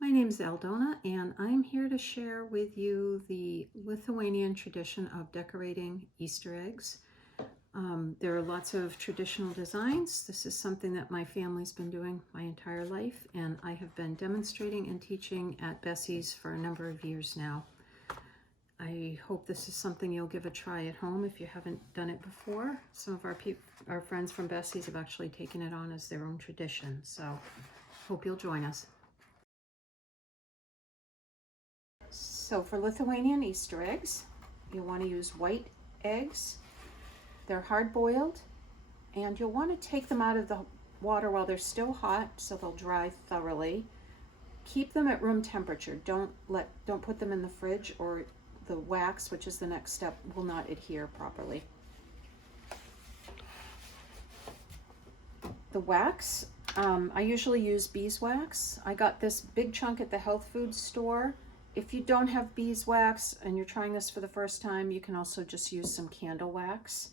My name's Aldona, and I'm here to share with you the Lithuanian tradition of decorating Easter eggs. There are lots of traditional designs. This is something that my family's been doing my entire life, and I have been demonstrating and teaching at Bessie's for a number of years now. I hope this is something you'll give a try at home if you haven't done it before. Some of our friends from Bessie's have actually taken it on as their own tradition, so hope you'll join us. So for Lithuanian Easter eggs, you'll want to use white eggs. They're hard-boiled, and you'll want to take them out of the water while they're still hot so they'll dry thoroughly. Keep them at room temperature. Don't put them in the fridge, or the wax, which is the next step, will not adhere properly. The wax, I usually use beeswax. I got this big chunk at the health food store. If you don't have beeswax and you're trying this for the first time, you can also just use some candle wax.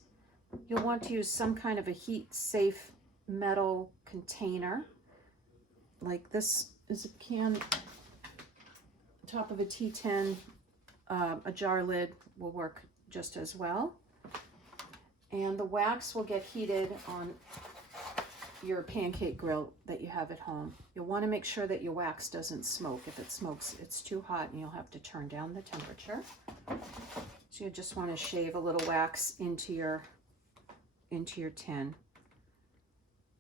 You'll want to use some kind of a heat-safe metal container. Like this is a can, top of a tea tin. A jar lid will work just as well. And the wax will get heated on your pancake grill that you have at home. You'll want to make sure that your wax doesn't smoke. If it smokes, it's too hot and you'll have to turn down the temperature. So you just want to shave a little wax into your tin.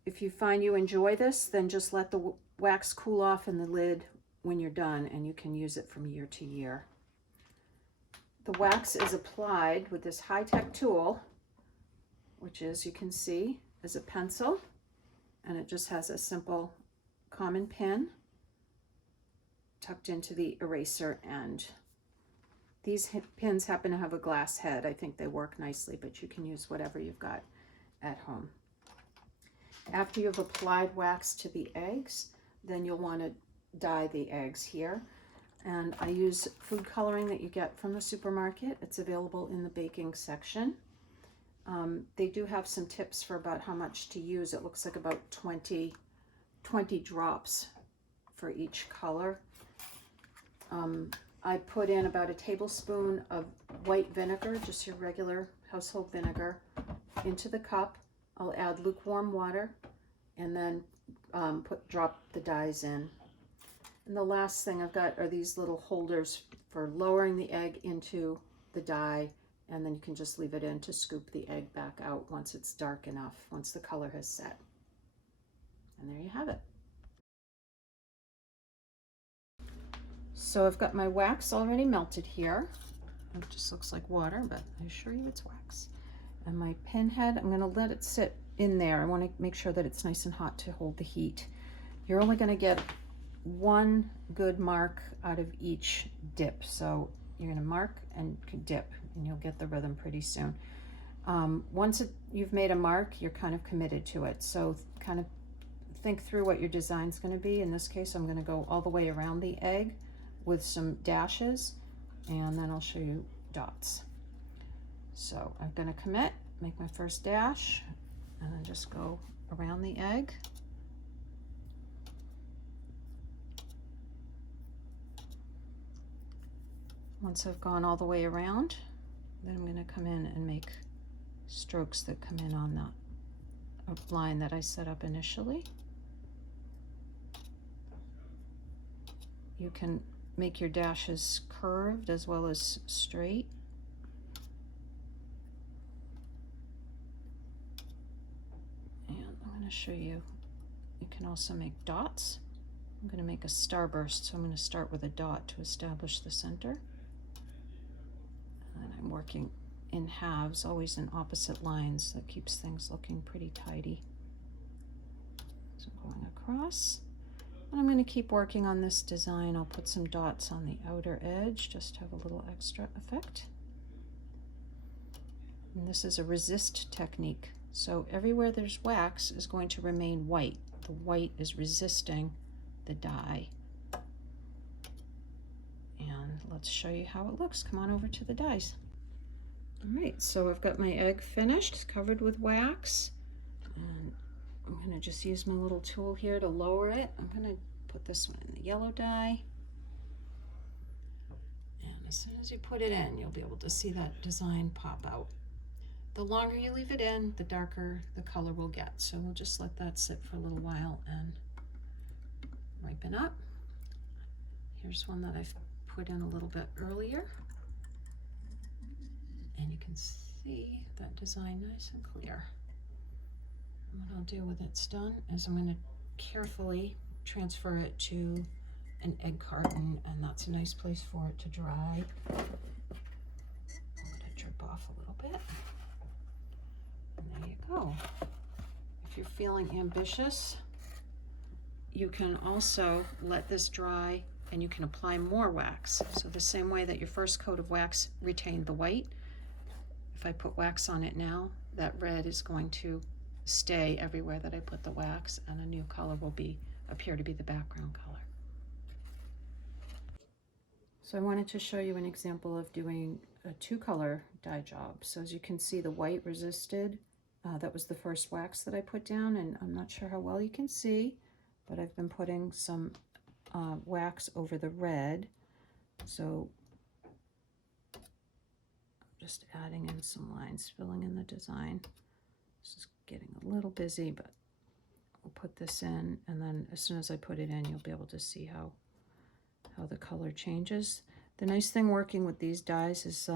If you find you enjoy this, then just let the wax cool off in the lid when you're done, and you can use it from year to year. The wax is applied with this high-tech tool, which is, you can see, is a pencil. And it just has a simple common pin tucked into the eraser end. These pins happen to have a glass head. I think they work nicely, but you can use whatever you've got at home. After you've applied wax to the eggs, then you'll want to dye the eggs here. And I use food coloring that you get from the supermarket. It's available in the baking section. They do have some tips for about how much to use. It looks like about 20 drops for each color. I put in about a tablespoon of white vinegar, just your regular household vinegar, into the cup. I'll add lukewarm water and then drop the dyes in. And the last thing I've got are these little holders for lowering the egg into the dye, and then you can just leave it in to scoop the egg back out once it's dark enough, once the color has set. And there you have it. So I've got my wax already melted here. It just looks like water, but I assure you it's wax. And my pin head, I'm gonna let it sit in there. I wanna make sure that it's nice and hot to hold the heat. You're only gonna get one good mark out of each dip. So you're gonna mark and dip, and you'll get the rhythm pretty soon. Once you've made a mark, you're kind of committed to it. So kind of think through what your design's gonna be. In this case, I'm gonna go all the way around the egg with some dashes, and then I'll show you dots. So I'm gonna commit, make my first dash, and then just go around the egg. Once I've gone all the way around, then I'm going to come in and make strokes that come in on that line that I set up initially. You can make your dashes curved as well as straight. And I'm going to show you, you can also make dots. I'm going to make a starburst, so I'm going to start with a dot to establish the center. And I'm working in halves, always in opposite lines. That keeps things looking pretty tidy. So going across. And I'm going to keep working on this design. I'll put some dots on the outer edge, just to have a little extra effect. And this is a resist technique. So everywhere there's wax is going to remain white. The white is resisting the dye. And let's show you how it looks. Come on over to the dyes. All right, so I've got my egg finished, covered with wax. And I'm gonna just use my little tool here to lower it. I'm gonna put this one in the yellow dye. And as soon as you put it in, you'll be able to see that design pop out. The longer you leave it in, the darker the color will get. So we'll just let that sit for a little while and ripen up. Here's one that I've put in a little bit earlier. And you can see that design nice and clear. And what I'll do when it's done is I'm going to carefully transfer it to an egg carton, and that's a nice place for it to dry. Let it drip off a little bit. And there you go. If you're feeling ambitious, you can also let this dry and you can apply more wax. So the same way that your first coat of wax retained the white, if I put wax on it now, that red is going to stay everywhere that I put the wax, and a new color will appear to be the background color. So I wanted to show you an example of doing a 2-color dye job. So as you can see, the white resisted. That was the first wax that I put down, and I'm not sure how well you can see, but I've been putting some wax over the red. So just adding in some lines, filling in the design. This is getting a little busy, but we'll put this in, and then as soon as I put it in, you'll be able to see how the color changes. The nice thing working with these dyes is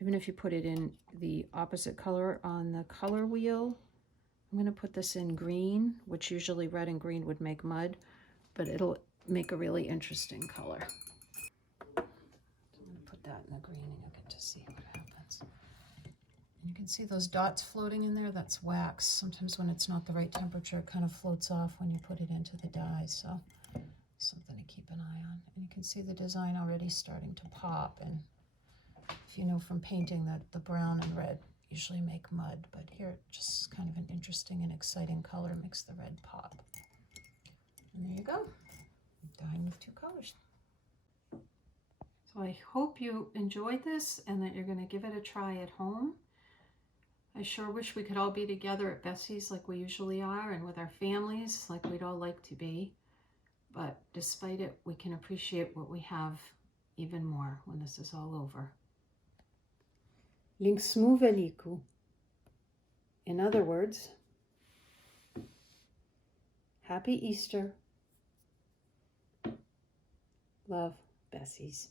even if you put it in the opposite color on the color wheel, I'm going to put this in green, which usually red and green would make mud, but it'll make a really interesting color. So I'm going to put that in the green and you'll get to see what happens. And you can see those dots floating in there, that's wax. Sometimes when it's not the right temperature, it kind of floats off when you put it into the dye, so something to keep an eye on. And you can see the design already starting to pop, and if you know from painting that the brown and red usually make mud, but here it just is kind of an interesting and exciting color, makes the red pop. And there you go, dyeing with 2 colors. So I hope you enjoyed this and that you're going to give it a try at home. I sure wish we could all be together at Bessie's like we usually are, and with our families like we'd all like to be. But despite it, we can appreciate what we have even more when this is all over. Linksmu veliku. In other words, Happy Easter. Love, Bessie's.